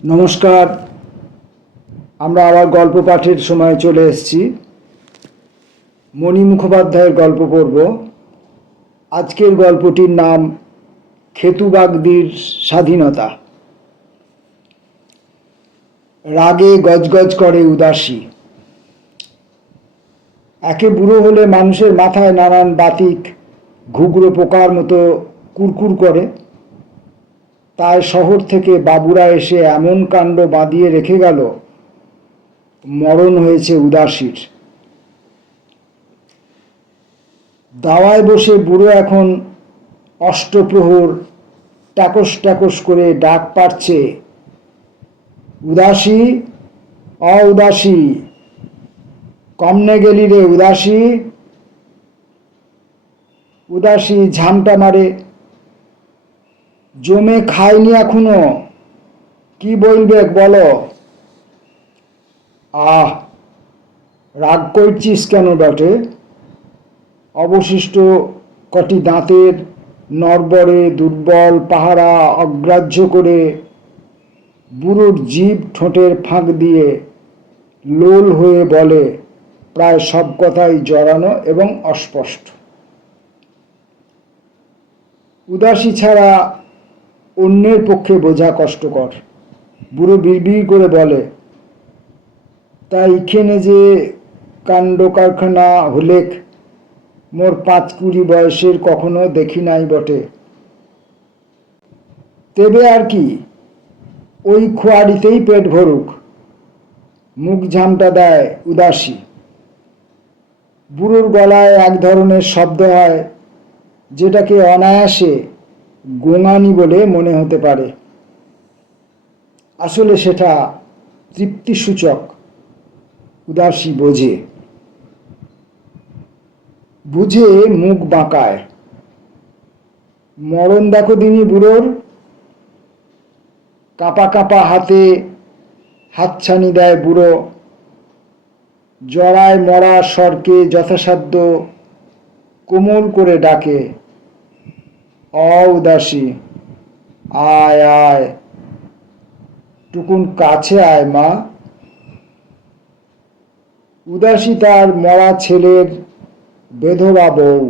নমস্কার। আমরা আবার গল্প পাঠের সময় চলে এসেছি। মণি মুখোপাধ্যায়ের গল্প পড়ব। আজকের গল্পটির নাম খেতুবাগদির স্বাধীনতা। রাগে গজগজ করে উদাসী। একে বুড়ো হলে মানুষের মাথায় নানান বাতিক ঘুঘরো পোকার মতো কুরকুর করে। তাই শহর থেকে বাবুরা এসে এমন কাণ্ড বাঁধিয়ে রেখে গেল, মরণ হয়েছে উদাসীর। দাওয়ায় বসে বুড়ো এখন অষ্টপ্রহর ট্যাকস ট্যাকস করে ডাক পাড়ছে, উদাসী, উদাসী, কমনে গেলি রে উদাসী। উদাসী ঝামটা মারে, জমে খায়নি এখনো, কি বলবে বলো। রাগ করছিস কেন বটে? অবশিষ্ট কটি দাঁতের নড়বড়ে দুর্বল পাহারা অগ্রাহ্য করে বুড়োর জিভ ঠোঁটের ফাঁক দিয়ে লোল হয়ে বলে, প্রায় সব কথাই জড়ানো এবং অস্পষ্ট। উদাসী ছাড়া অন্যের পক্ষে বোঝা কষ্টকর। বুড়ো বিড়বিড় করে বলে, তাই এখানে যে কাণ্ড কারখানা হলেক মোর 5-20 বয়সের কখনো দেখি নাই বটে। তেবে আর কি, ওই খোয়াড়িতেই পেট ভরুক। মুখ ঝামটা দেয় উদাসী। বুড়োর গলায় এক ধরনের শব্দ হয়, যেটাকে অনায়াসে গোঙানি বলে মনে হতে পারে। আসলে সেটা তৃপ্তিসূচক। উদাসী বোঝে, বুঝে মুখ বাঁকায়। মরণ দেখো দিনি বুড়োর। কাঁপা কাঁপা হাতে হাতছানি দেয় বুড়ো। জড়ায় মরা স্বরকে যথাসাধ্য কোমল করে ডাকে, উদাসী, আয় আয়, টুকুন কাছে আয় মা। উদাসী তার মরা ছেলের বেধবা বউ।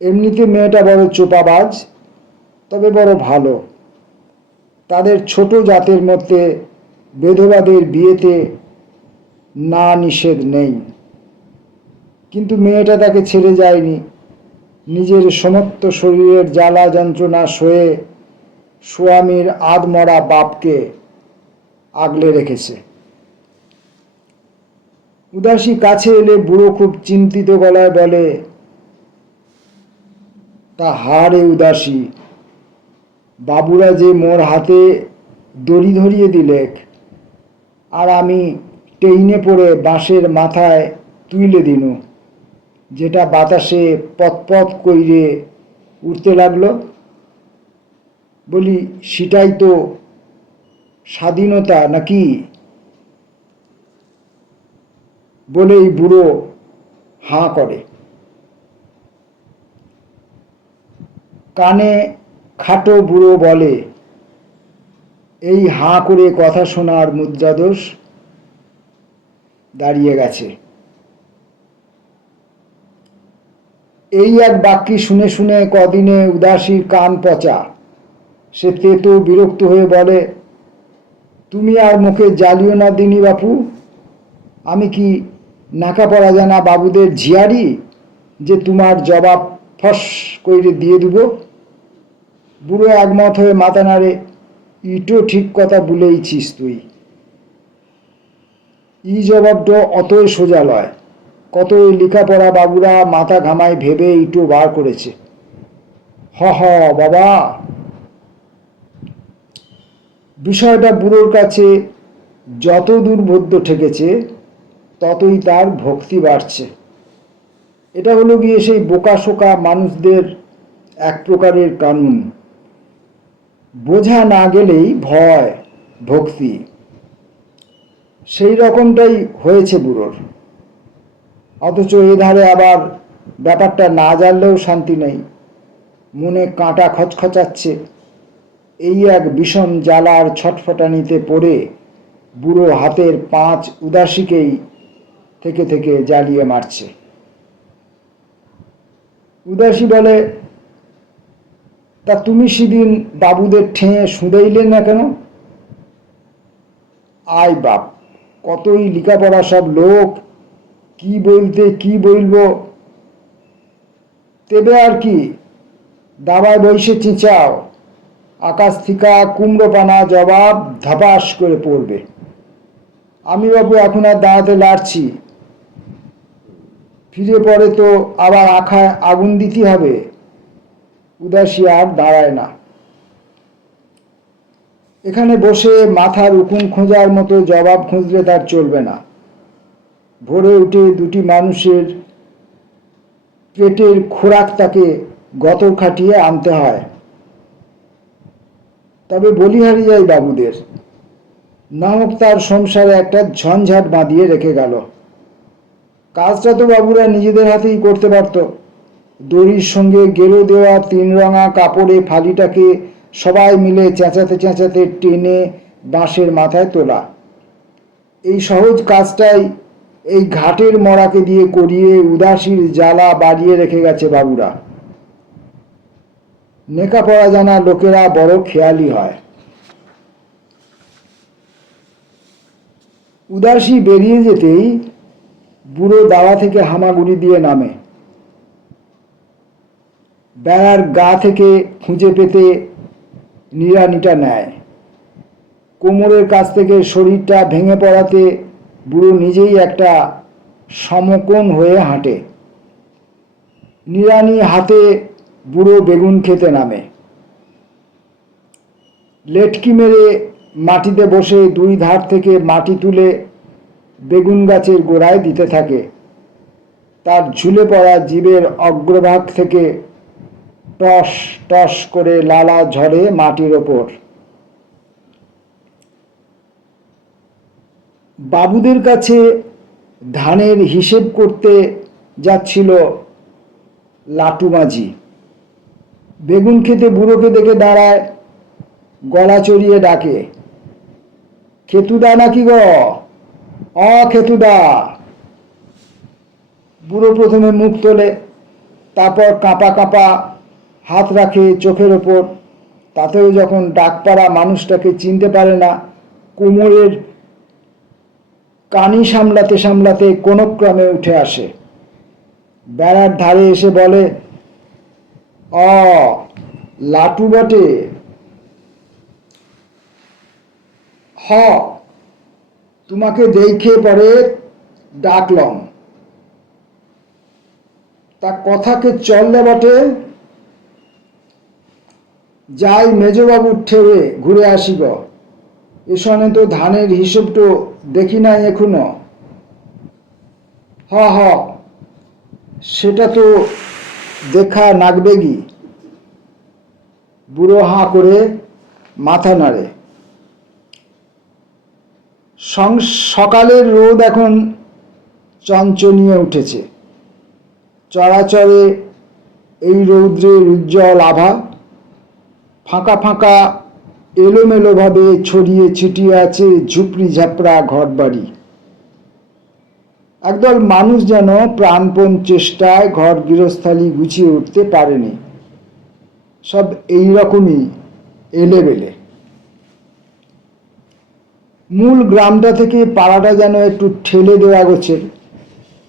এমনিতে মেয়েটা বড় চোপাবাজ, তবে বড় ভালো। তাদের ছোট জাতের মধ্যে বেধবাদের বিয়েতে না নিষেধ নেই। কিন্তু মেয়েটা তাকে ছেড়ে যায়নি। নিজের সমস্ত শরীরের জ্বালা যন্ত্রণা সয়ে স্বামীর আধমরা বাপকে আগলে রেখেছে। উদাসী কাছে এলে বুড়ো খুব চিন্তিত গলায় বলে, তা হারে উদাসী, বাবুরা যে মোর হাতে দড়ি ধরিয়ে দিলেক, আর আমি টেইনে পড়ে বাঁশের মাথায় তুইলে দিনু, যেটা বাতাসে পতপত কইরে উঠতে লাগলো। বলি, সেটাই তো স্বাধীনতা নাকি? বলেই বুড়ো হাঁ করে। কানে খাটো বুড়ো বলে, এই হাঁ করে কথা শোনার মুদ্রাদোষ দাঁড়িয়ে গেছে। এই এক বাক্যি শুনে শুনে কদিনে উদাসীর কান পচা। সে তেতো বিরক্ত হয়ে বলে, তুমি আর মুখে জ্বালিও না দিনি বাপু। আমি কি নাকা পড়া জানা বাবুদের ঝিয়ারি যে তোমার জবাব ফস করে দিয়ে দিব? বুড়ো একমত হয়ে মাথা নাড়ে, ইটো ঠিক কথা বলেইছিস তুই। জবাবটা অতই সোজা লয়। কতই লেখাপড়া বাবুরা মাথা ঘামায় ভেবে ইটো বার করেছে। বাবা। বিষয়টা বুড়োর কাছে যত দুর্বোধ্য ঠেকেছে, ততই তার ভক্তি বাড়ছে। এটা হলো গিয়ে সেই বোকাশোকা মানুষদের এক প্রকারের কানুন। বোঝা না গেলেই ভয়, ভক্তি, সেই রকমটাই হয়েছে বুড়োর। অথচ এধারে আবার ব্যাপারটা না জানলেও শান্তি নেই। মনে কাঁটা খচখচাচ্ছে। এই এক ভীষণ জ্বালার ছটফটানিতে পড়ে বুড়ো হাতের 5 উদাসীকেই থেকে থেকে জ্বালিয়ে মারছে। উদাসী বলে, তা তুমি সেদিন বাবুদের ঠেঁয়ে শুঁদেইলে না কেন? আয় বাপ, কতই লেখাপড়া সব লোক, কি বলতে কি বলবো, তেবে আর কি, দাবায় বইসে চেঁচাও, আকাশ থিকা কুমড়োপানা জবাব ধপাস করে পড়বে। আমি বাবু এখন আর দাঁড়াতে লাড়ছি, ফিরে পড়ে তো আবার আখায় আগুন দিতে হবে। উদাসী আর দাঁড়ায় না। এখানে বসে মাথার উকুন খোঁজার মতো জবাব খুঁজলে তার চলবে না। ভোরে উঠে দুটি মানুষের পেটের খোরাক তাকে গতর খাটিয়ে আনতে হয়। তবে বলিহারি যায় বাবুদের, না হোক তার সংসারে একটা ঝঞ্ঝাট বাঁধিয়ে রেখে গেল। কাজটা তো বাবুরা নিজেদের হাতেই করতে পারত। দড়ির সঙ্গে গেরো দেওয়া 3 রঙা কাপড়ে ফালিটাকে সবাই মিলে চেঁচাতে চেঁচাতে টেনে বাঁশের মাথায় তোলা। এই সহজ কাজটাই এই ঘাটের মরাকে দিয়ে করিয়ে উদাসীর জ্বালা বাড়িয়ে রেখে গেছে বাবুরা। নেকাপড়া জানা লোকেরা বড় খেয়ালি হয়। উদাসী বেরিয়ে যেতেই বুড়ো দাওয়া থেকে হামাগুড়ি দিয়ে নামে। বেড়ার গা থেকে খুঁজে পেতে নিড়ানিটা নেয়। কোমরের কাছ থেকে শরীরটা ভেঙে পড়াতে বুড়ো নিজেই একটা সমকোণ হয়ে হাঁটে। নিড়ানি হাতে বুড়ো বেগুন খেতে নামে। লেটকি মেরে মাটিতে বসে 2 ধার থেকে মাটি তুলে বেগুন গাছের গোড়ায় দিতে থাকে। তার ঝুলে পড়া জিভের অগ্রভাগ থেকে টস টস করে লালা ঝরে মাটির ওপর। বাবুদের কাছে ধানের হিসেব করতে যাচ্ছিল লাটু মাঝি। বেগুন খেতে বুড়োকে দেখে দাঁড়ায়, গলা চড়িয়ে ডাকে, খেতুদা নাকি গো, খেতুদা। বুড়ো প্রথমে মুখ তোলে, তারপর কাঁপা কাঁপা হাত রাখে চোখের ওপর। তাতেও যখন ডাকপাড়া মানুষটাকে চিনতে পারে না, কোমরের কানি সামলাতে সামলাতে কোনো ক্রমে উঠে আসে। বেড়ার ধারে এসে বলে, লাটু বটে। তোমাকে দেখে পরে ডাকলম, তা কথাকে চললে বটে। যাই মেজবাবুর ঠেউয়ে ঘুরে আসি গো, এসনে তো ধানের হিসেবটো দেখি নাই এখনো। সেটা তো দেখা নাগবেগি। বুড়ো হাঁ করে মাথা নাড়ে। সকালের রোদ এখন চঞ্চনিয়ে উঠেছে। চরাচরে এই রৌদ্রের উজ্জ্বল আভা ফাঁকা ফাঁকা এলোমেলোভাবে ছড়িয়ে ছিটিয়ে আছে ঝুপড়ি ঝাপড়া ঘরবাড়ি। একদল মানুষ যেন প্রাণপণ চেষ্টায় ঘর গৃহস্থালি গুছিয়ে উঠতে পারেনি। সব এই রকমই এলেবেলে। মূল গ্রামটা থেকে পাড়াটা যেন একটু ঠেলে দেওয়া গোছের।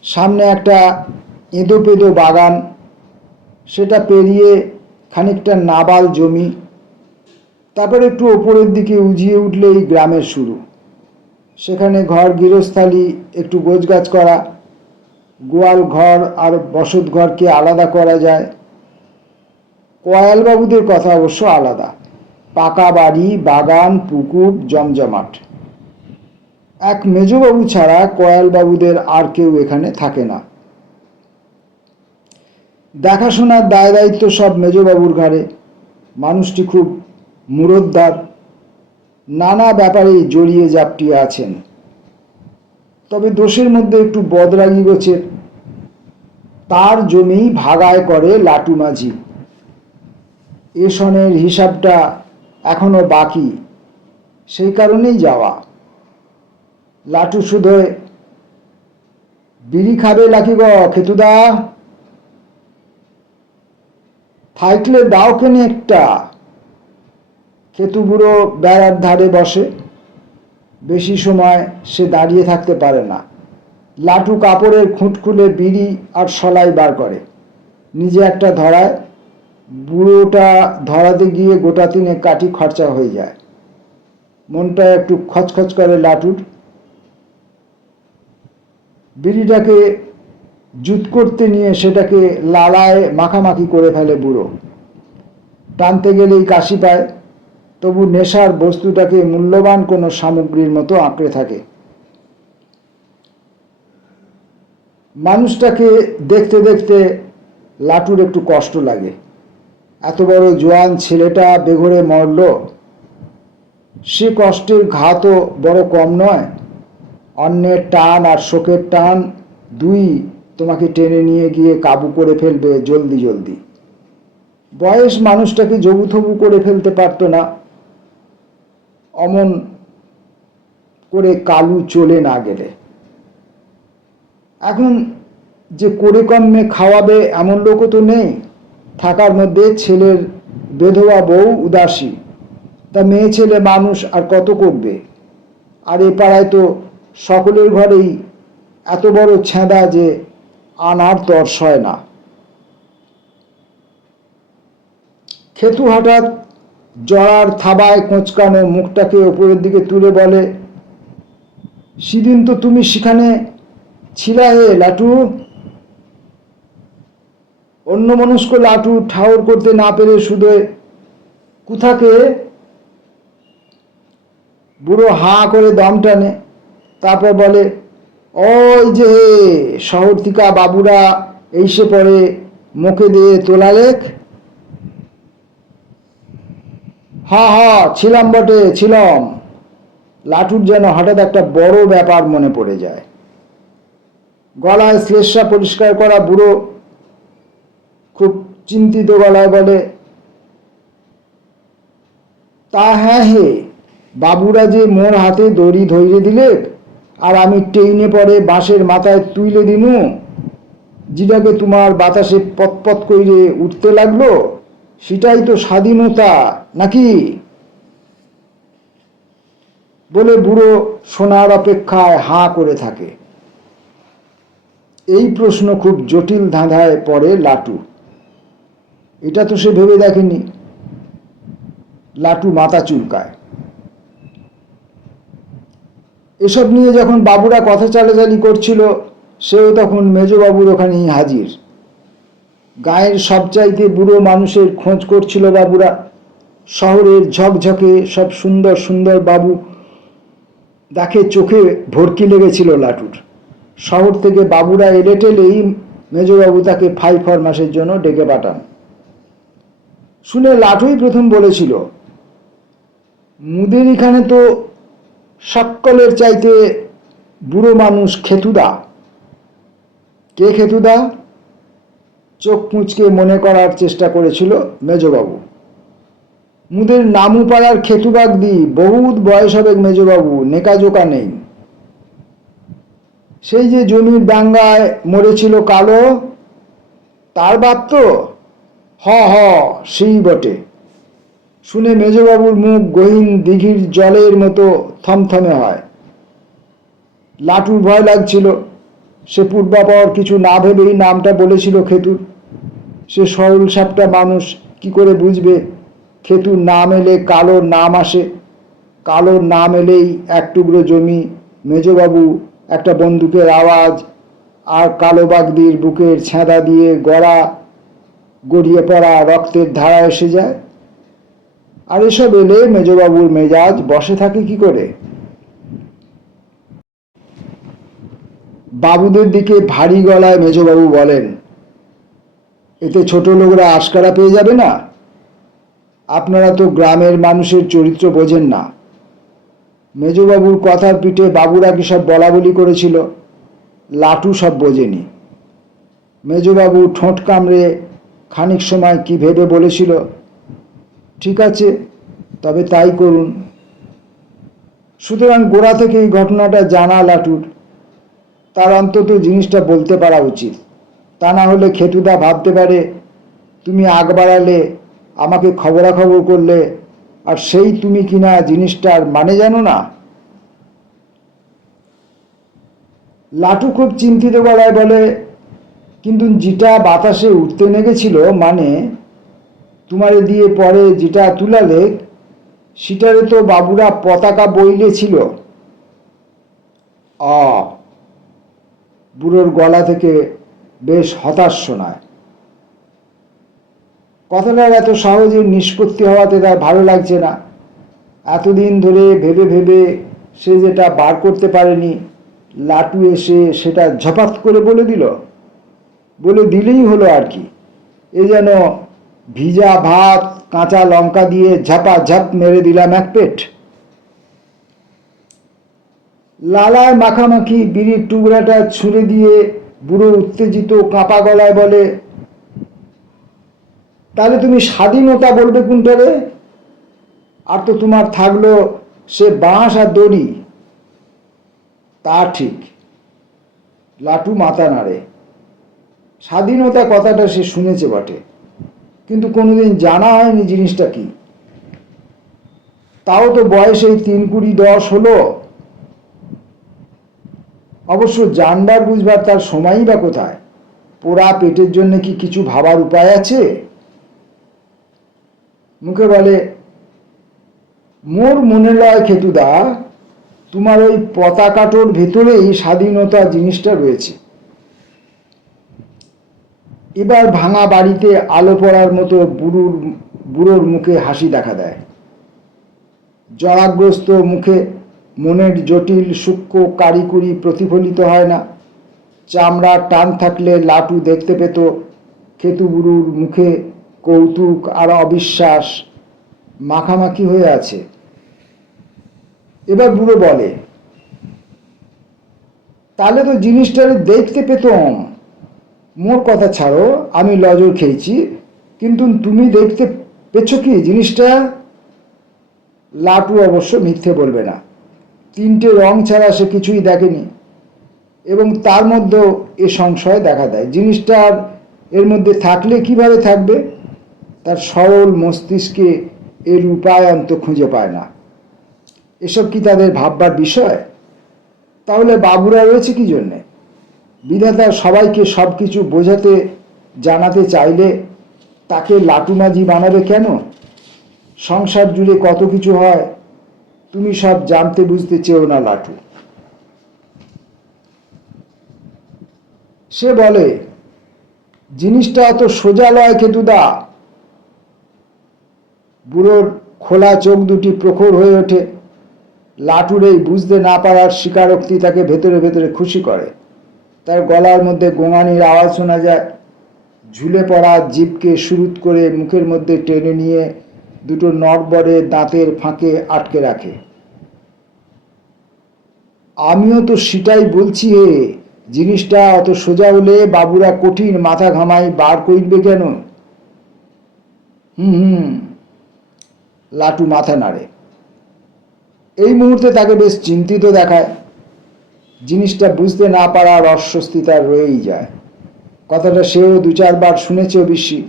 সামনে একটা এঁদোপেদো বাগান, সেটা পেরিয়ে খানিকটা নাবাল জমি, তারপর একটু ওপরের দিকে উজিয়ে উঠলেই গ্রামের শুরু। সেখানে ঘর গৃহস্থালি একটু গোছগাছ করা, গোয়াল ঘর আর বসত ঘরকে আলাদা করা যায়। কয়ালবাবুদের কথা অবশ্য আলাদা, পাকা বাড়ি, বাগান, পুকুর, জমজমাট। এক মেজবাবু ছাড়া কয়ালবাবুদের আর কেউ এখানে থাকে না। দেখাশোনার দায় দায়িত্ব সব মেজবাবুর ঘাড়ে। মানুষটি খুব মুরদ্দার, নানা ব্যাপারেই জড়িয়ে জাপটিয়ে আছেন। তবে দোষের মধ্যে একটু বদরাগী গোছের। তার জমি ভাগায় করে লাটু মাঝি। এ সনের হিসাবটা এখনো বাকি, সেই কারণেই যাওয়া। লাটু শুধু বিড়ি খাবে নাকি গো খেতুদা? থাকলে দাও কেন একটা। খেতু বুড়ো বেড়ার ধারে বসে, বেশি সময় সে দাঁড়িয়ে থাকতে পারে না। লাটু কাপড়ের খুঁট খুলে বিড়ি আর সলাই বার করে, নিজে একটা ধরায়। বুড়োটা ধরাতে গিয়ে গোটা তিনে কাঠি খরচা হয়ে যায়। মনটা একটু খচখচ করে লাটুর। বিড়িটাকে জুত করতে নিয়ে সেটাকে লালায় মাখামাখি করে ফেলে বুড়ো। টানতে গেলেই কাশি পায়, তবু নেশার বস্তুটাকে মূল্যবান কোনো সামগ্রীর মতো আঁকড়ে থাকে। মানুষটাকে দেখতে দেখতে লাটুর একটু কষ্ট লাগে। এত বড় জোয়ান ছেলেটা বেঘরে মরল, সে কষ্টের ঘা তো বড় কম নয়। অন্যের টান আর শোকের টান দুই তোমাকে টেনে নিয়ে গিয়ে কাবু করে ফেলবে জলদি জলদি। বয়স মানুষটাকে জবুথবু করে ফেলতে পারত না, অমন করে কালু চলে না গেলে। এখন যে করে কমে খাওয়াবে এমন লোকও তো নেই। থাকার মধ্যে ছেলের বেধবা বউ উদাসী, তা মেয়ে ছেলে মানুষ আর কত করবে। আর এ পাড়ায় তো সকলের ঘরেই এত বড় ছেঁদা যে আনার তর্স হয় না। খেতু হঠাৎ জড়ার থাবায় কোঁচকানো মুখটাকে ওপরের দিকে তুলে বলে, সেদিন তো তুমি সেখানে ছিলা হে লাটু। অন্য মনস্ক লাটু ঠাউর করতে না পেরে শুধু কোথাকে। বুড়ো হাঁ করে দম টানে, তারপর বলে, ওই যে শহর থিকা বাবুরা এইসে পরে মুখে দিয়ে তোলা লেখ। হা হা, ছিলাম বটে, ছিলাম। লাটুর যেন হঠাৎ একটা বড় ব্যাপার মনে পড়ে যায়। গলায় শ্লেষা পরিষ্কার করা বুড়ো খুব চিন্তিত গলায় বলে, তা হ্যাঁ হে, বাবুরা যে মোর হাতে দড়ি ধইরে দিলে আর আমি টেইনে পরে বাঁশের মাথায় তুইলে দিনু, যেটাকে তোমার বাতাসে পতপত কইরে উঠতে লাগলো, সেটাই তো স্বাধীনতা নাকি? বলে বুড়ো শোনার অপেক্ষায় হাঁ করে থাকে। এই প্রশ্ন খুব জটিল ধাঁধায় পড়ে লাটু। এটা তো সে ভেবে দেখেনি। লাটু মাথা চুলকায়। এসব নিয়ে যখন বাবুরা কথা চালাচালি করছিল, সেও তখন মেজবাবুর ওখানেই হাজির। গায়ের সবচাইতে বুড়ো মানুষের খোঁজ করছিল বাবুরা। শহরের ঝকঝকে সব সুন্দর সুন্দর বাবু দেখে চোখে ভর্তি লেগেছিল লাটুর। শহর থেকে বাবুরা এলে টেলেই মেজবাবু তাকে ফাই ফরমাসের জন্য ডেকে পাঠান। শুনে লাটুই প্রথম বলেছিল, মুদের এখানে তো সকলের চাইতে বুড়ো মানুষ খেতুদা। কে খেতুদা? চোখ মুচকে মনে করার চেষ্টা করেছিল মেজবাবু। মুদের নামু পাড়ার খেতুবাগদি, বহুত বয়স হবে মেজবাবু, নেকাজোকা নেই। সেই যে জমির দাঙ্গায় মরেছিল কালো, তার বাপ তো? হ হ, সেই বটে। শুনে মেজবাবুর মুখ গহীন দিঘির জলের মতো থমথমে হয়। লাটুর ভয় লাগছিল। সে পূর্বাপর কিছু না ভেবেই নামটা বলেছিল খেতুর। সে সরল সাপটা মানুষ, কি করে বুঝবে খেতুর নাম এলে কালোর নাম আসে? কালোর নাম এলেই এক টুকরো জমি, মেজবাবু, একটা বন্দুকের আওয়াজ, আর কালো বাগদির বুকের ছেঁদা দিয়ে গড়িয়ে পড়া রক্তের ধারা এসে যায়। আর এসব এলে মেজবাবুর মেজাজ বসে থাকে কি করে? বাবুদের দিকে ভারী গলায় মেজবাবু বলেন, এতে ছোট লোকরা আশকারা পেয়ে যাবে না? আপনারা তো গ্রামের মানুষের চরিত্র বোঝেন না। মেজবাবুর কথার পিঠে বাবুরা কি সব বলা বলি করেছিল, লাটু সব বোঝেনি। মেজবাবু ঠোঁট কামড়ে খানিক সময় কি ভেবে বলেছিল, ঠিক আছে, তবে তাই করুন। সুতরাং গোড়া থেকে এই ঘটনাটা জানা লাটুর, তার অন্তত জিনিসটা বলতে পারা উচিত। তা না হলে খেতুদা ভাবতে পারে তুমি আগ বাড়ালে, আমাকে খবরাখবর করলে, আর সেই তুমি কিনা জিনিসটার মানে জানো না। লাটু খুব চিন্তিত গলায় বলে, কিন্তু যেটা বাতাসে উঠতে লেগেছিল, মানে তোমারে দিয়ে পরে যেটা তুলালে, সেটারে তো বাবুরা পতাকা বইলে ছিল। বুড়োর গলা থেকে বেশ হতাশ শোনায়। কথাটার এত সহজে নিষ্পত্তি হওয়াতে তার ভালো লাগছে না। এতদিন ধরে ভেবে ভেবে সে যেটা বার করতে পারেনি, লাটু এসে সেটা ঝপাত করে বলে দিল। বলে দিলেই হলো আর কি। এ যেন ভিজা ভাত কাঁচা লঙ্কা দিয়ে ঝাপাঝাপ মেরে দিলাম এক পেট। লালায় মাখামাখি বিড়ির টুকরাটা ছুঁড়ে দিয়ে বুড়ো উত্তেজিত কাঁপা গলায় বলে, তাহলে তুমি স্বাধীনতা বলবে কোনটারে? আর তো তোমার থাকলো সে বাঁশ আর দড়ি। তা ঠিক। লাটু মাথা নাড়ে। স্বাধীনতা কথাটা সে শুনেছে বটে, কিন্তু কোনোদিন জানা হয়নি জিনিসটা কি। তাও তো বয়স এই 3-20-10 হলো। অবশ্য জানবার বুঝবার তার সময়ই বা কোথায়? পোড়া পেটের জন্য কি কিছু ভাবার উপায় আছে? মুখে বলে, মোর মনে লয় খেতুদা, তোমার ওই পতাকাটোর ভেতরেই স্বাধীনতা জিনিসটা রয়েছে। এবার ভাঙা বাড়িতে আলো পড়ার মতো বুড়োর মুখে হাসি দেখা দেয়। জরাগ্রস্ত মুখে মনের জটিল সূক্ষ্ম কারিকুরি প্রতিফলিত হয় না। চামড়ার টান থাকলে লাটু দেখতে পেত খেতু বুড়ুর মুখে কৌতুক আর অবিশ্বাস মাখামাখি হয়ে আছে। এবার বুড়ো বলে, তাহলে তো জিনিসটারে দেখতে পেতম। মোর কথা ছাড়ো, আমি লজর খেয়েছি, কিন্তু তুমি দেখতে পেছ কি জিনিসটা? লাটু অবশ্য মিথ্যে বলবে না। 3টে রং ছাড়া সে কিছুই দেখেনি, এবং তার মধ্যেও এ সংশয় দেখা দেয়, জিনিসটার এর মধ্যে থাকলে কিভাবে থাকবে? তার সরল মস্তিষ্কে এর উপায় অন্ত খুঁজে পায় না। এসব কি তাদের ভাববার বিষয়? তাহলে বাবুরা রয়েছে কি জন্যে? বিধাতা সবাইকে সব কিছু বোঝাতে জানাতে চাইলে তাকে লাটু মাঝি বানাবে কেন? সংসার জুড়ে কত কিছু হয়, তুমি সব জানতে বুঝতে চেও না লাটু। সে বলে, জিনিসটা অত সোজা লয় খেতুদা। বুড়োর খোলা চোখ দুটি প্রখর হয়ে ওঠে। লাটুর এই বুঝতে না পারার স্বীকারোক্তি তাকে ভেতরে ভেতরে খুশি করে। তার গলার মধ্যে গোঙানির আওয়াজ শোনা যায়। ঝুলে পড়া জিভকে সুরুত করে মুখের মধ্যে টেনে নিয়ে দুটো নড়বড়ে দাঁতের ফাঁকে আটকে রাখে। আমিও তো সেটাই বলছি, জিনিসটা অত সোজা হলে বাবুরা কঠিন মাথা ঘামাই বার করবে কেন? লাটু মাথা নাড়ে। এই মুহূর্তে তাকে বেশ চিন্তিত দেখায়। জিনিসটা বুঝতে না পারার অস্বস্তি তার রয়েই যায়। কথাটা সেও 2-4 বার শুনেছে অবশ্যই,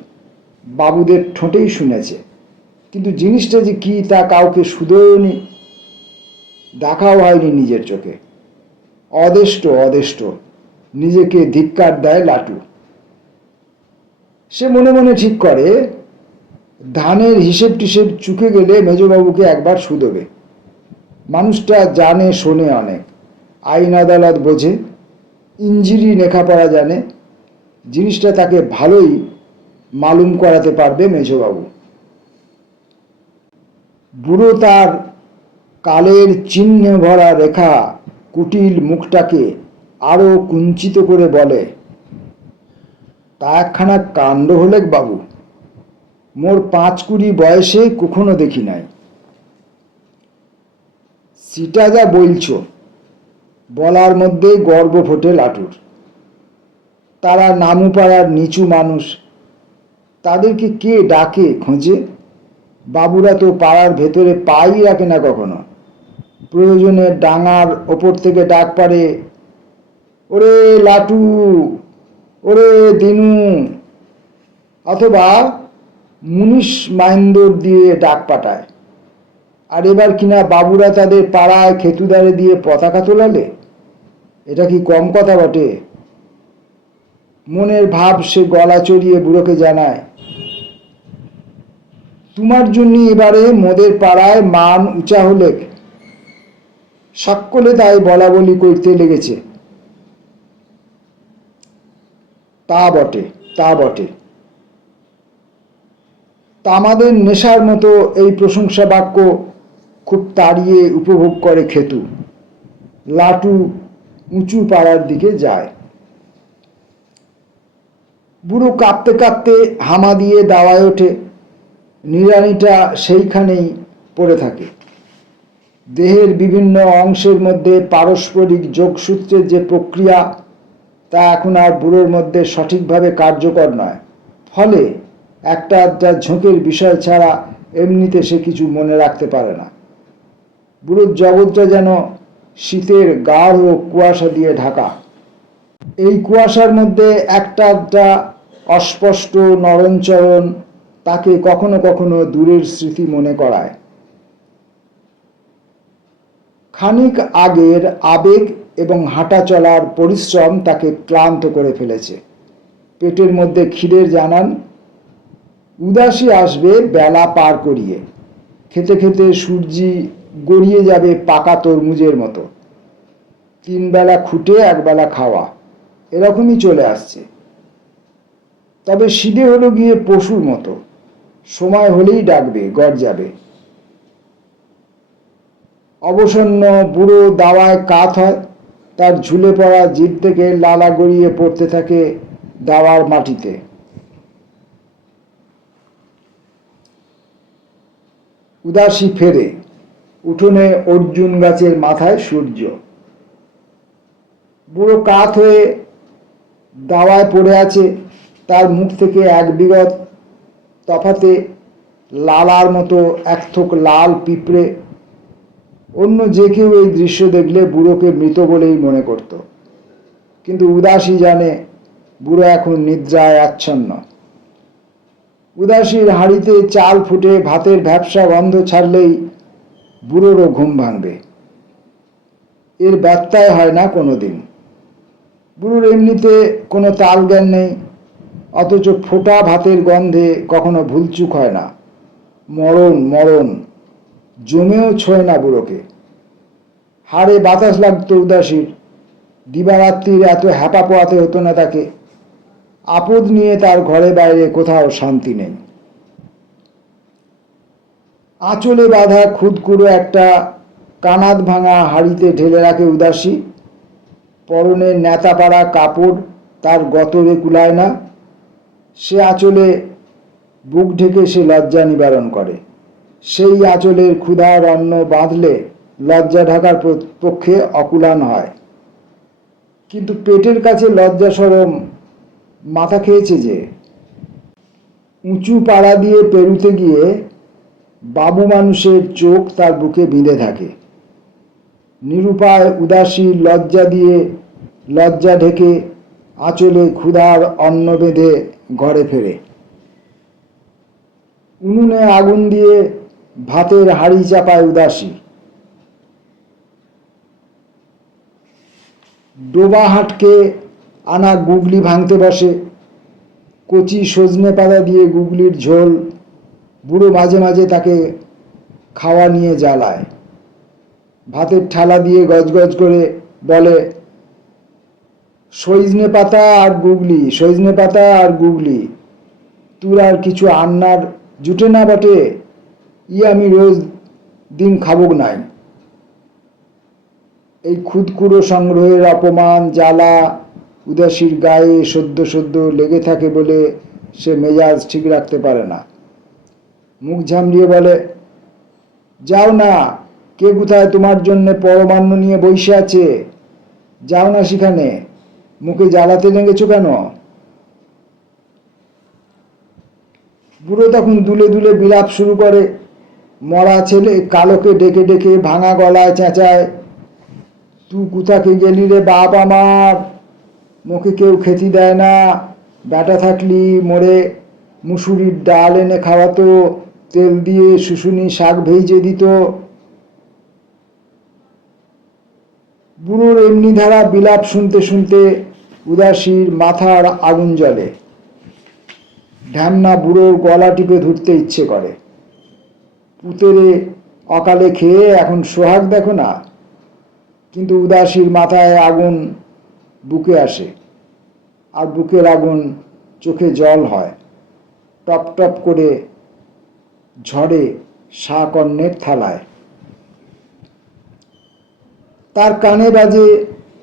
বাবুদের ঠোঁটেই শুনেছে, কিন্তু জিনিসটা যে কি তা কাউকে শুধোয়নি, দেখাও হয়নি নিজের চোখে। অদেষ্ট নিজেকে ধিক্কার দেয় লাটু। সে মনে মনে ঠিক করে, ধানের হিসেব টিসেব চুকে গেলে মেজবাবুকে একবার শুধোবে। মানুষটা জানে শোনে অনেক, আইন আদালত বোঝে, ইঞ্জিরি লেখাপড়া জানে। জিনিসটা তাকে ভালোই মালুম করাতে পারবে মেজবাবু। বুড়ো তার কালের চিহ্নে ভরা রেখা কুটিল মুখটাকে আরো কুঞ্চিত করে বলে, তা একখানা কাণ্ড হলে বাবু, মোর 5-20 বয়সে কখনো দেখি নাই। সিটা যা বলছ, বলার মধ্যে গর্ব ফোটে লাটুর। তারা নামুপাড়ার নিচু মানুষ, তাদেরকে কে ডাকে খোঁজে? বাবুরা তো পাড়ার ভেতরে পাই রাখে না কখনো। প্রয়োজনে ডাঙার ওপর থেকে ডাক পারে, ওরে লাটু, ওরে দিনু, অথবা মুনিশ মাইন্দর দিয়ে ডাক পাঠায়। আর এবার কিনা বাবুরা তাদের পাড়ায় খেতুদারে দিয়ে পতাকা তোলালে, এটা কি কম কথা বটে? মনের ভাব সে গলা চড়িয়ে বুড়োকে জানায়, তোমার জন্য এবারে মোদের পাড়ায় মান উঁচা হলে। সকলে তাই বলা বলি করতে লেগেছে। তা বটে, তা বটে। তামাদের নেশার মতো এই প্রশংসা বাক্য খুব তাড়িয়ে উপভোগ করে খেতু। লাটু উঁচু পাড়ার দিকে যায়। বুড়ো কাঁপতে কাঁপতে হামা দিয়ে দাওয়ায় ওঠে। নিড়ানিটা সেইখানেই পড়ে থাকে। দেহের বিভিন্ন অংশের মধ্যে পারস্পরিক যোগসূত্রের যে প্রক্রিয়া, তা এখন আর বুড়োর মধ্যে সঠিকভাবে কার্যকর নয়। ফলে একটা ঝোঁকের বিষয় ছাড়া এমনিতে সে কিছু মনে রাখতে পারে না। বুড়োর জগৎটা যেন শীতের গাঢ় কুয়াশা দিয়ে ঢাকা। এই কুয়াশার মধ্যে একটা অস্পষ্ট নরণচরণ তাকে কখনো কখনো দূরের স্মৃতি মনে করায়। খানিক আগের আবেগ এবং হাঁটা চলার পরিশ্রম তাকে ক্লান্ত করে ফেলেছে। পেটের মধ্যে খিদের জানান। উদাসী আসবে বেলা পার করিয়ে। খেতে খেতে সূর্যি গড়িয়ে যাবে পাকা তরমুজের মতো। 3 বেলা খুঁটে 1 বেলা খাওয়া, এরকমই চলে আসছে। তবে সিধে হলো গিয়ে পশুর মতো, সময় হলেই ডাকবে, গর্জাবে। অবসন্ন বুড়ো দাওয়ায় কাত হয়। তার ঝুলে পড়া জিভ থেকে লালা গড়িয়ে পড়তে থাকে দাওয়ার মাটিতে। উদাসী ফেরে। উঠোনে অর্জুন গাছের মাথায় সূর্য। বুড়ো কাত হয়ে দাওয়ায় পড়ে আছে। তার মুখ থেকে এক বিগত তফাতে লালার মতো এক থোক লাল পিঁপড়ে। অন্য যে কেউ এই দৃশ্য দেখলে বুড়োকে মৃত বলেই মনে করত, কিন্তু উদাসী জানে বুড়ো এখন নিদ্রায় আচ্ছন্ন। উদাসীর হাঁড়িতে চাল ফুটে ভাতের ভ্যাপসা গন্ধ ছাড়লেই বুড়োরও ঘুম ভাঙবে। এর ব্যত্যয় হয় না কোনোদিন। বুড়োর এমনিতে কোনো তাল জ্ঞান নেই, অথচ ফোটা ভাতের গন্ধে কখনো ভুলচুক হয় না। মরণ মরণ জমেও ছোঁয় না বুড়োকে। হাড়ে বাতাস লাগতো উদাসীর। দিবারাত্রির এত হ্যাপা পোয়াতে হতো না তাকে। আপদ নিয়ে তার ঘরে বাইরে কোথাও শান্তি নেই। আঁচলে বাঁধা খুদকুড়ো একটা কানাদ ভাঙা হাঁড়িতে ঢেলে রাখে উদাসী। পরনের নেতাপাড়া কাপড় তার গতরে কুলায় না। সে আঁচলে বুক ঢেকে সে লজ্জা নিবারণ করে। সেই আঁচলের ক্ষুধার অন্ন বাঁধলে লজ্জা ঢাকার পক্ষে অকুলান হয়। কিন্তু পেটের কাছে লজ্জা শরম মাথা খেয়েছে যে। উঁচু পাড়া দিয়ে পেরুতে গিয়ে বাবু মানুষের চোখ তার বুকে বিঁধে থাকে। নিরুপায় উদাসী লজ্জা ঢেকে আঁচলে ক্ষুধার অন্ন বেঁধে ঘরে ফেরে। উনুনে আগুন দিয়ে ভাতের হাঁড়ি চাপায় উদাসী। ডোবা হাটকে আনা গুগলি ভাঙতে বসে। কচি সজনে পাতা দিয়ে গুগলির ঝোল বুড়ো মাঝে মাঝে তাকে খাওয়া নিয়ে জ্বালায়। ভাতের ঠালা দিয়ে গজগজ করে বলে, সজনে পাতা আর গুগলি, সজনে পাতা আর গুগলি, তোর আর কিছু আন্নার জুটে না বটে? আমি রোজ দিন খাবো নাই। এই খুদকুড়ো সংগ্রহের অপমান জ্বালা উদাসীর গায়ে সদ্য সদ্য লেগে থাকে বলে সে মেজাজ ঠিক রাখতে পারে না। মুখ ঝামড়িয়ে বলে, যাও না, কে কোথায় তোমার জন্য পরমান্ন নিয়ে বসে আছে? যাও না সেখানে, মুখে জ্বালাতে লেগেছো কেন? বুড়ো তখন দুলে দুলে বিলাপ শুরু করে। মরা ছেলে কালোকে ডেকে ডেকে ভাঙা গলায় চেঁচায়, তুই কোথাকে গেলি রে বাপ আমার, মুখে কেউ খেতে দেয় না, ব্যাটা থাকলি মোড়ে মুসুরির ডাল এনে খাওয়াতো, তেল দিয়ে শুশুনি শাক ভেজে দিত। বুড়োর এমনি ধারা বিলাপ শুনতে শুনতে উদাসীর মাথার আগুন জ্বলে। ঢ্যামনা বুড়োর গলা টিপে ধরতে ইচ্ছে করে। পুতেরে অকালে খেয়ে এখন সোহাগ দেখো না। কিন্তু উদাসীর মাথায় আগুন বুকে আসে, আর বুকের আগুন চোখে জল হয়, টপ টপ করে ঝড়ে শাকন্যের থালায়। তার কানে বাজে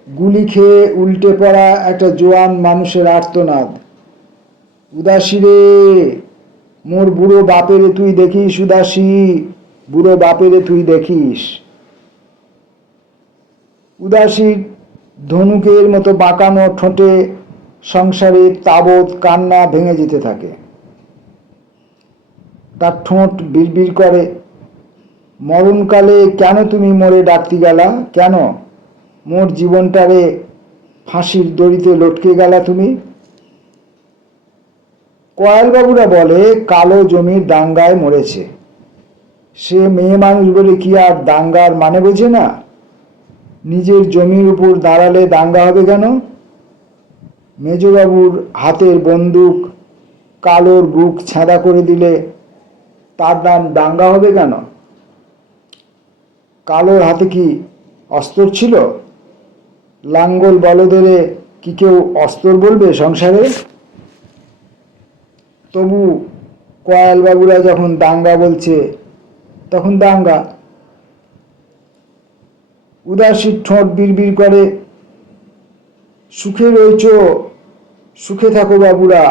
গুলি খেয়ে উল্টে পড়া একটা জোয়ান মানুষের আর্তনাদ, উদাসী রে, মোর বুড়ো বাপেরে তুই দেখিস, উদাসী, বুড়ো বাপেরে তুই দেখিস। উদাসীর ধনুকের মতো বাঁকানো ঠোঁটে সংসারের তাবৎ কান্না ভেঙে যেতে থাকে। তার ঠোঁট বিড়বিড় করে, মরণকালে কেন তুমি মোরে ডাকতে গেলা, কেন মোর জীবনটারে ফাঁসির দড়িতে লটকে গেলা তুমি। কয়ালবাবুরা বলে কালো জমির দাঙ্গায় মরেছে। সে মেয়ে মানুষ বলে কি আর দাঙ্গার মানে বোঝে না? নিজের জমির উপর দাঁড়ালে দাঙ্গা হবে কেন? মেজবাবুর হাতের বন্দুক কালোর বুক ছেঁদা করে দিলে তার নাম দাঙ্গা হবে কেন? কালোর হাতে কি অস্ত্র ছিল? লাঙ্গল বলদেরে কি কেউ অস্ত্র বলবে সংসারে? তবু কয়ালবাবুরা যখন দাঙ্গা বলছে তখন দাঙ্গা। উদাসীর ঠোঁট বিড়বিড় করে, সুখে রয়েছ, সুখে থাকো বাবুরা,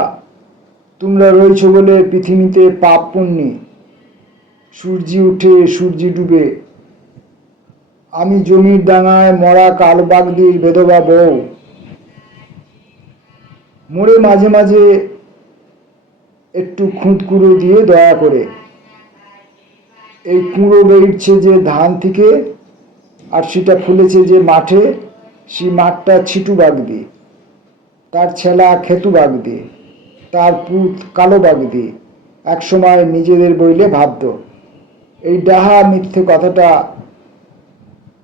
তোমরা রয়েছ বলে পৃথিবীতে পাপ পুণ্যি, সূর্যি উঠে সূর্যি ডুবে, আমি জমির ডাঙায় মরা কালবাগদির বেধবা বউ। মোড়ে মাঝে মাঝে একটু খুঁত কুড়ো দিয়ে দয়া করে। এই কুঁড়ো বেরিয়েছে যে ধান থেকে, আর সেটা ফুলেছে যে মাঠে, সেই মাঠটা ছিটু বাগদি, তার ছেলা খেতু বাগদি, তার পুত কালো বাগদি একসময় নিজেদের বইলে ভাবত। এই ডাহা মিথ্যে কথাটা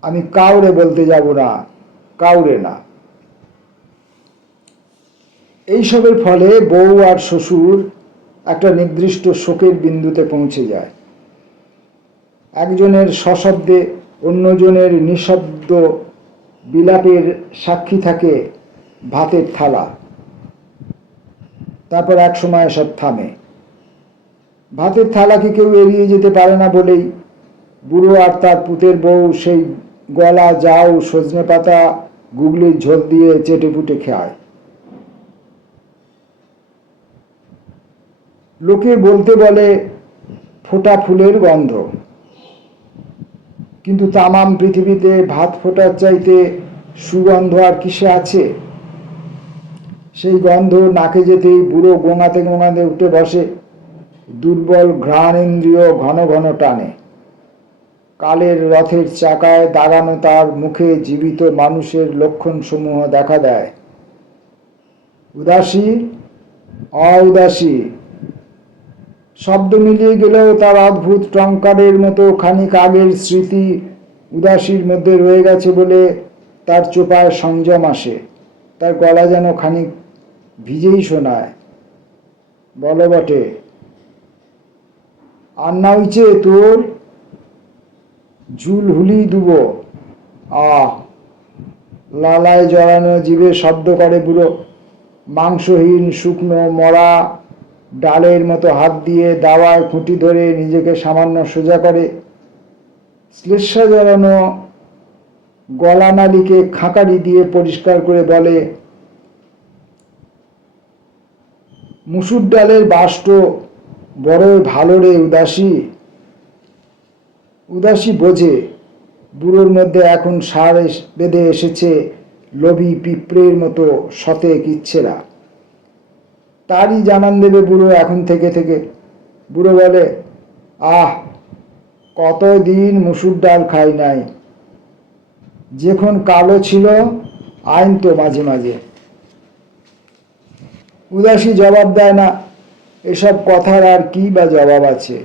আমি কাউরে বলতে যাব না, কাউরে না। এইসবের ফলে বউ আর শ্বশুর একটা নির্দিষ্ট শোকের বিন্দুতে পৌঁছে যায়। একজনের সশব্দে অন্যজনের নিঃশব্দ বিলাপের সাক্ষী থাকে ভাতের থালা। তারপর এক সময় সব থামে। ভাতের থালাকে কেউ এড়িয়ে যেতে পারে না বলেই বুড়ো আর তার পুতের বউ সেই গলা জাউ সজনে পাতা গুগলির ঝোল দিয়ে চেটে পুটে খায়। লোকে বলতে বলে ফোটা ফুলের গন্ধ, কিন্তু তামাম পৃথিবীতে ভাত ফোটার চাইতে সুগন্ধ আর কিসে আছে? সেই গন্ধ নাকে যেতেই বুড়ো গোঙাতে গোঙাতে উঠে বসে, দুর্বল ঘ্রাণেন্দ্রিয় ঘন ঘন টানে। কালের রথের চাকায় দাঁড়ানো তার মুখে জীবিত মানুষের লক্ষণ সমূহ দেখা দেয়। উদাসী, অউদাসী শব্দ মিলিয়ে গেলেও তার অদ্ভুত টঙ্কারের মতো খানিক আগের স্মৃতি উদাসীর মধ্যে রয়ে গেছে বলে তার চোপায় সংযম আসে। তার গলা যেন খানিক ভিজেই শোনায়, বলো বটে, আর না হইছে তোর, ঝুল হুলি দুব। লালায় জড়ানো জিভে শব্দ করে বুড়ো। মাংসহীন শুকনো মরা ডালের মতো হাত দিয়ে দাওয়ায় খুঁটি ধরে নিজেকে সামান্য সোজা করে। শ্লেষা জড়ানো গলানালীকে খাঁকারি দিয়ে পরিষ্কার করে বলে, মুসুর ডালের বাষ্ট বড়ই ভালো রে উদাসী। উদাসী বোঝে বুড়োর মধ্যে এখন সার বেঁধে এসেছে লোভী পিঁপড়ের মতো শতেক ইচ্ছেরা। তারই জানান দেবে বুড়ো এখন থেকে থেকে। বুড়ো বলে, আহ, কতদিন মুসুর ডাল খাই নাই, যখন কালো ছিল আইন তো মাঝে মাঝে। উদাসী জবাব দেয় না, এসব কথার আর কি বা জবাব আছে।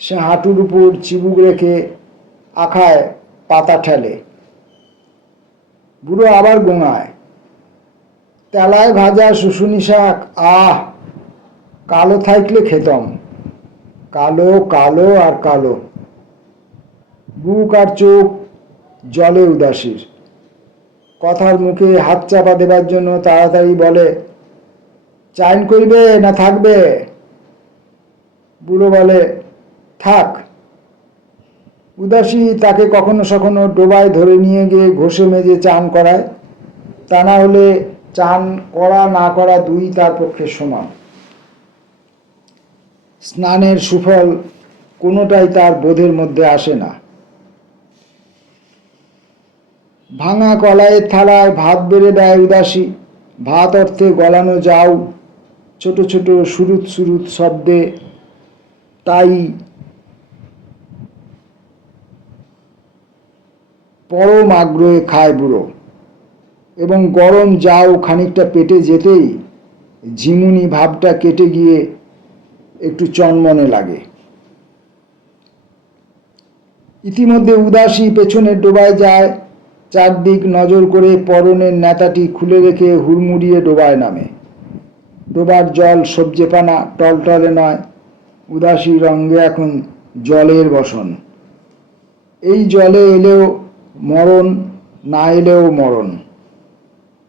সে হাঁটুর উপর চিবুক রেখে আখায় পাতা ঠেলে। বুড়ো আবার গোঙায়, তেলায় ভাজা শুশুনি শাক, আহ, কালো থাকলে খেতম, কালো কালো আর কালো। বুক আর চোখ জলে উদাসীর। কথার মুখে হাত চাপা দেবার জন্য তাড়াতাড়ি বলে, চাইন করবে না থাকবে? বুড়ো বলে, থাক। উদাসী তাকে কখনো সখনো ডোবায় ধরে নিয়ে গিয়ে ঘষে মেজে চান করায়। তা না হলে চান করা না করা দুই তার পক্ষে সমান। স্নানের সুফল কোনোটাই তার বোধের মধ্যে আসে না। ভাঙা কলাইয়ের থালায় ভাত বেড়ে দেয় উদাসী। ভাত অর্থে গলানো যাও ছোট ছোট সুরুত সুরুত শব্দে, তাই পরম আগ্রহে খায় বুড়ো। এবং গরম যাও খানিকটা পেটে যেতেই ঝিমুনি ভাবটা কেটে গিয়ে একটু চনমনে লাগে। ইতিমধ্যে উদাসী পেছনের ডোবায় যায়। চারদিক নজর করে পরনের নেতাটি খুলে রেখে হুড়মুড়িয়ে ডোবায় নামে। ডোবার জল সবজেপানা, টলটলে নয়। উদাসী রঙে এখন জলের বসন। এই জলে এলেও মরণ, না এলেও মরণ।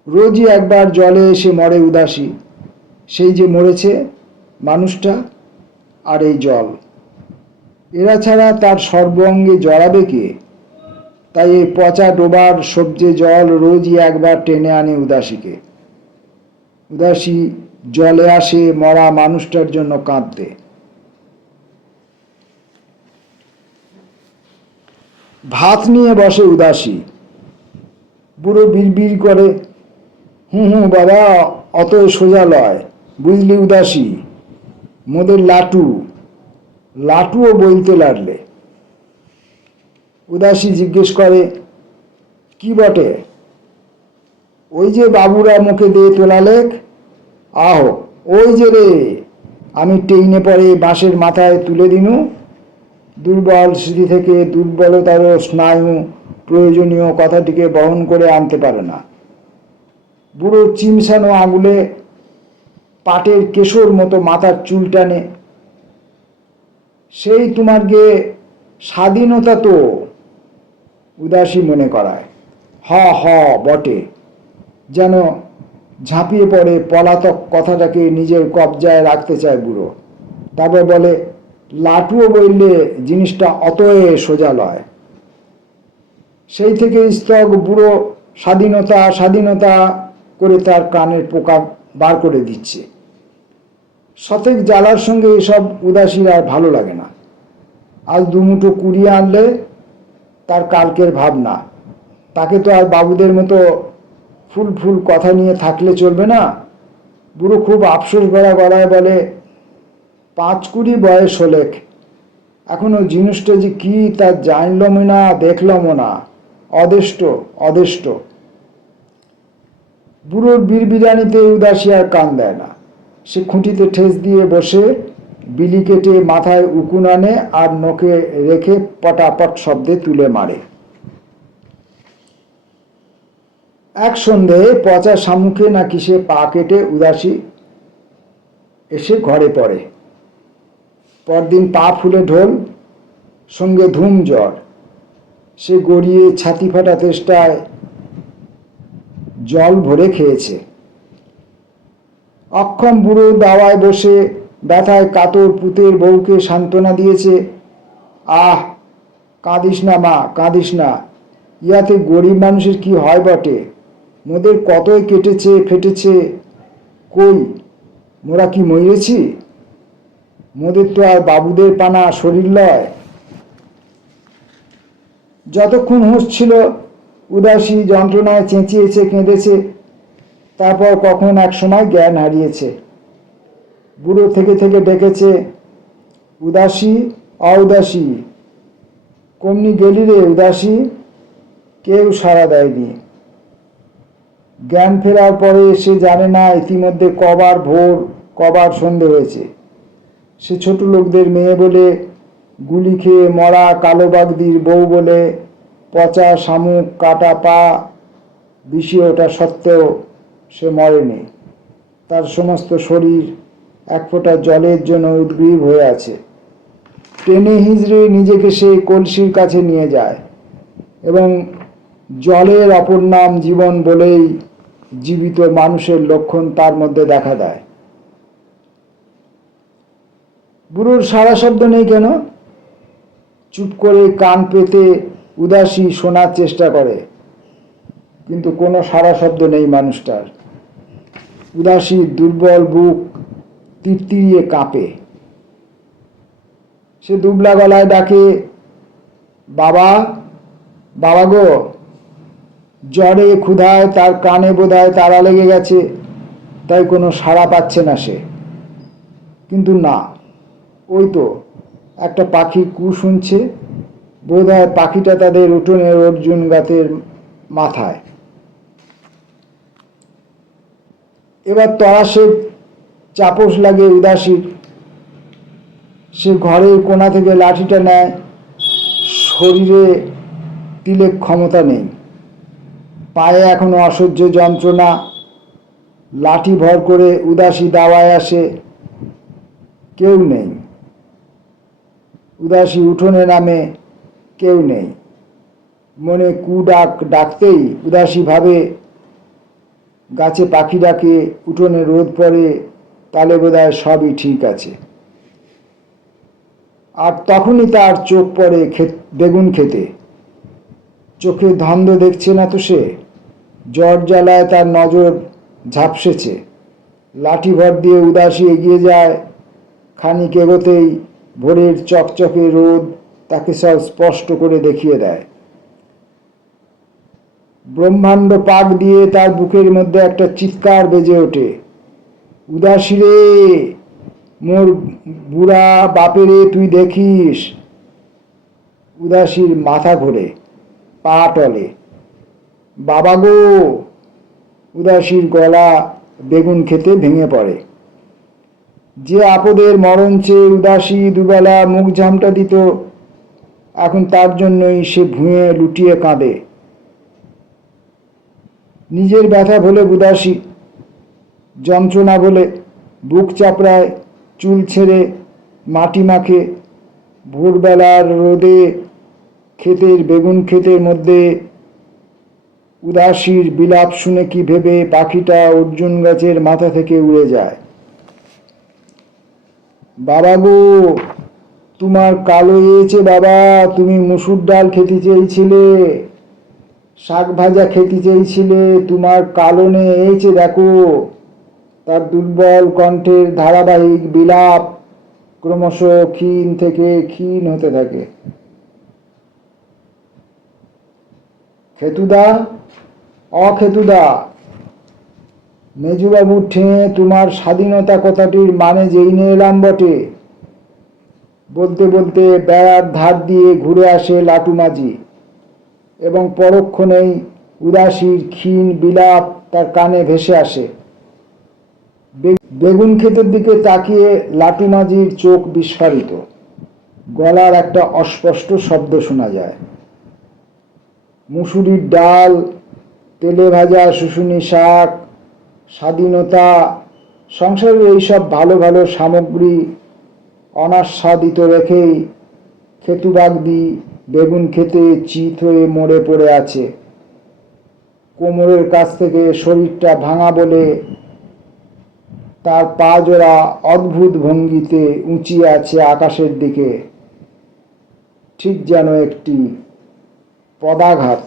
রোজই একবার জলে এসে মরে উদাসী। সেই যে মরেছে মানুষটা আর এই জল, এরা ছাড়া তার সর্বাঙ্গে জড়াবে কে? তাই এই পচা ডোবার সবজে জল রোজই একবার টেনে আনে উদাসীকে। উদাসী জলে আসে মরা মানুষটার জন্য কাঁদতে। ভাত নিয়ে বসে উদাসী। বুড়ো বিড়বিড় করে, বাবা, অত সোজা লয়, বুঝলি উদাসী, মোদের লাটু, লাটুও বলতে লাগলে। উদাসী জিজ্ঞেস করে, কি বটে? ওই যে বাবুরা মুখে দিয়ে তোলা লেখ, আহো ওই যে রে, আমি টেইনে পরে বাঁশের মাথায় তুলে দিনু। দুর্বল স্মৃতি থেকে দুর্বলতার স্নায়ু প্রয়োজনীয় কথাটিকে বহন করে আনতে পারে না। বুড়ো চিমসানো আঙুলে পাটের কেশর মতো মাথার চুল টানে। সেই তোমার গে স্বাধীনতা তো, উদাসী মনে করায়। হ বটে, যেন ঝাঁপিয়ে পড়ে পলাতক কথাটাকে নিজের কবজায় রাখতে চায় বুড়ো। তারপর বলে, লাটুও বললে জিনিসটা অতএ সোজা লয়। সেই থেকে স্তক বুড়ো স্বাধীনতা স্বাধীনতা করে তার কানের পোকা বার করে দিচ্ছে। সতেক জ্বালার সঙ্গে এসব উদাসীর আর ভালো লাগে না। আজ দুমুঠো কুড়িয়ে আনলে তার কালকের ভাবনা। তাকে তো আর বাবুদের মতো ফুল ফুল কথা নিয়ে থাকলে চলবে না। বুড়ো খুব আফসোস ভরা গলায় বলে, 5-20 বয়স হলেক, এখনো জিনিসটা যে কি তা জানলামও না, দেখলামও না, অদেষ্ট অদেষ্ট। বুড়োর বিড়বিড়ানিতে উদাসী আর কান দেয় না। সে খুঁটিতে ঠেস দিয়ে বসে বিলি কেটে মাথায় উকুন আনে আর নখে রেখে পটাপট শব্দে তুলে মারে। এক সন্ধে পচা শামুকে না কিসে পা কেটে উদাসী এসে ঘরে পড়ে। পরদিন পা ফুলে ঢোল, সঙ্গে ধুম জ্বর। সে গড়িয়ে ছাতি ফাটা তেষ্টায় জল ভরে খেয়েছে। অক্ষম বুড়ো দাওয়ায় বসে ব্যথায় কাতর পুতের বউকে সান্ত্বনা দিয়েছে। আহ, কাঁদিস না মা, কাঁদিস না, ইয়াতে গরিব মানুষের কি হয় বটে, মোদের কতই কেটেছে ফেটেছে, কই মোরা কি মরেছি? মোদের তো আর বাবুদের পানা শরীর লয়। যতক্ষণ হুঁশ ছিল উদাসী যন্ত্রণায় চেঁচিয়েছে, কেঁদেছে। তারপর কখন এক সময় জ্ঞান হারিয়েছে। বুড়ো থেকে থেকে ডেকেছে, উদাসী অউদাসী, কমনি গেলি রে উদাসী? কেউ সাড়া দেয়নি। জ্ঞান ফেরার পরে সে জানে না ইতিমধ্যে কবার ভোর কবার সন্ধে হয়েছে। সে ছোট লোকদের মেয়ে বলে, গুলি খেয়ে মরা কালোবাগদির বউ বলে, পচা শামুক কাটা পা বিষিয়ে ওঠা সত্ত্বেও সে মরেনি। তার সমস্ত শরীর এক ফোঁটা জলের জন্য উদ্গ্রীব হয়ে আছে। টেনে হিজড়ে নিজেকে সে কলসির কাছে নিয়ে যায় এবং জলের অপর নাম জীবন বলেই জীবিত মানুষের লক্ষণ তার মধ্যে দেখা দেয়। বুড়োর সারা শব্দ নেই কেন? চুপ করে কান পেতে উদাসী শোনার চেষ্টা করে, কিন্তু কোনো সারা শব্দ নেই মানুষটার। উদাসীর দুর্বল বুক তিরতিরিয়ে কাঁপে। সে দুবলা গলায় ডাকে, বাবা, বাবা গো। জ্বরে ক্ষুধায় তার কানে বোধহয় তাড়া লেগে গেছে, তাই কোনো সাড়া পাচ্ছে না সে। কিন্তু না, ওই তো একটা পাখি কু শুনছে, বোধহয় পাখিটা তাদের উঠোনের অর্জুন গাছের মাথায়। এবার তরাসের চাপস লাগে উদাসীর। সে ঘরের কোণা থেকে লাঠিটা নেয়। শরীরে তিলেক ক্ষমতা নেই, পায়ে এখনো অসহ্য যন্ত্রণা। লাঠি ভর করে উদাসী দাওয়ায় আসে, কেউ নেই। উদাসী উঠোনে নামে, কেউ নেই। মনে কু ডাক ডাকতেই উদাসী ভাবে, গাছে পাখি ডাকে, উঠোনে রোদ পড়ে, তালে বোধহয় সবই ঠিক আছে। আর তখনই তার চোখ পড়ে বেগুন খেতে। চোখে ধন্দ দেখছে না তো সে। জ্বর জ্বালায় তার নজর ঝাপসেছে। লাঠি ভর দিয়ে উদাসী এগিয়ে যায়। খানিক এগোতেই ভোরের চকচকে রোদ তাকে সব স্পষ্ট করে দেখিয়ে দেয়। ব্রহ্মাণ্ড পাক দিয়ে তার বুকের মধ্যে একটা চিৎকার বেজে ওঠে, উদাসী রে, মোর বুড়া বাপেরে তুই দেখিস। উদাসীর মাথা ঘোরে, পা টলে। বাবা গো! উদাসীর গলা বেগুন খেতে ভেঙে পড়ে। যে আপদের মরণ চেয়ে উদাসী দুবেলা মুখ ঝামটা দিত, এখন তার জন্যই সে ভুঁয়ে লুটিয়ে কাঁদে। নিজের ব্যথা বলে উদাসী, যন্ত্রণা বলে বুক চাপড়ায়, চুল ছেড়ে মাটি মাখে। ভোরবেলার রোদে ক্ষেতের বেগুন ক্ষেতের মধ্যে উদাসীর বিলাপ শুনে কি ভেবে পাখিটা অর্জুন গাছের মাথা থেকে উড়ে যায়। বাবা গো, তোমার কালো হয়েছে বাবা, তুমি মুসুর ডাল খেতে চেয়েছিলে, শাক ভাজা খেতে চেয়েছিলে, তোমার কালনে এইছে দেখো। তার দুর্বল কণ্ঠের ধারাবাহিক বিলাপ ক্রমশ ক্ষীণ থেকে ক্ষীণ হতে থাকে। খেতুদা, অখেতুদা, মেজুবাবুর ঠেঙে তোমার স্বাধীনতা কথাটির মানে জেনে এলাম বটে। বলতে বলতে বেড়ার ধার দিয়ে ঘুরে আসে লাটু মাঝি এবং পরক্ষণেই উদাসীর ক্ষীণ বিলাপ তার কানে ভেসে আসে। বেগুন ক্ষেতের দিকে তাকিয়ে লাটু মাঝির চোখ বিস্ফারিত। গলার একটা অস্পষ্ট শব্দ শোনা যায়, মুসুরির ডাল, তেলে ভাজা শুশুনি শাক, স্বাধীনতা, সংসারের এইসব ভালো ভালো সামগ্রী অনাস্বাদিত রেখেই খেতুবাগদি বেগুন খেতে চিত হয়ে মরে পড়ে আছে। কোমরের কাছ থেকে শরীরটা ভাঙা বলে তার পা জোড়া অদ্ভুত ভঙ্গিতে উঁচিয়ে আছে আকাশের দিকে, ঠিক যেন একটি পদাঘাত।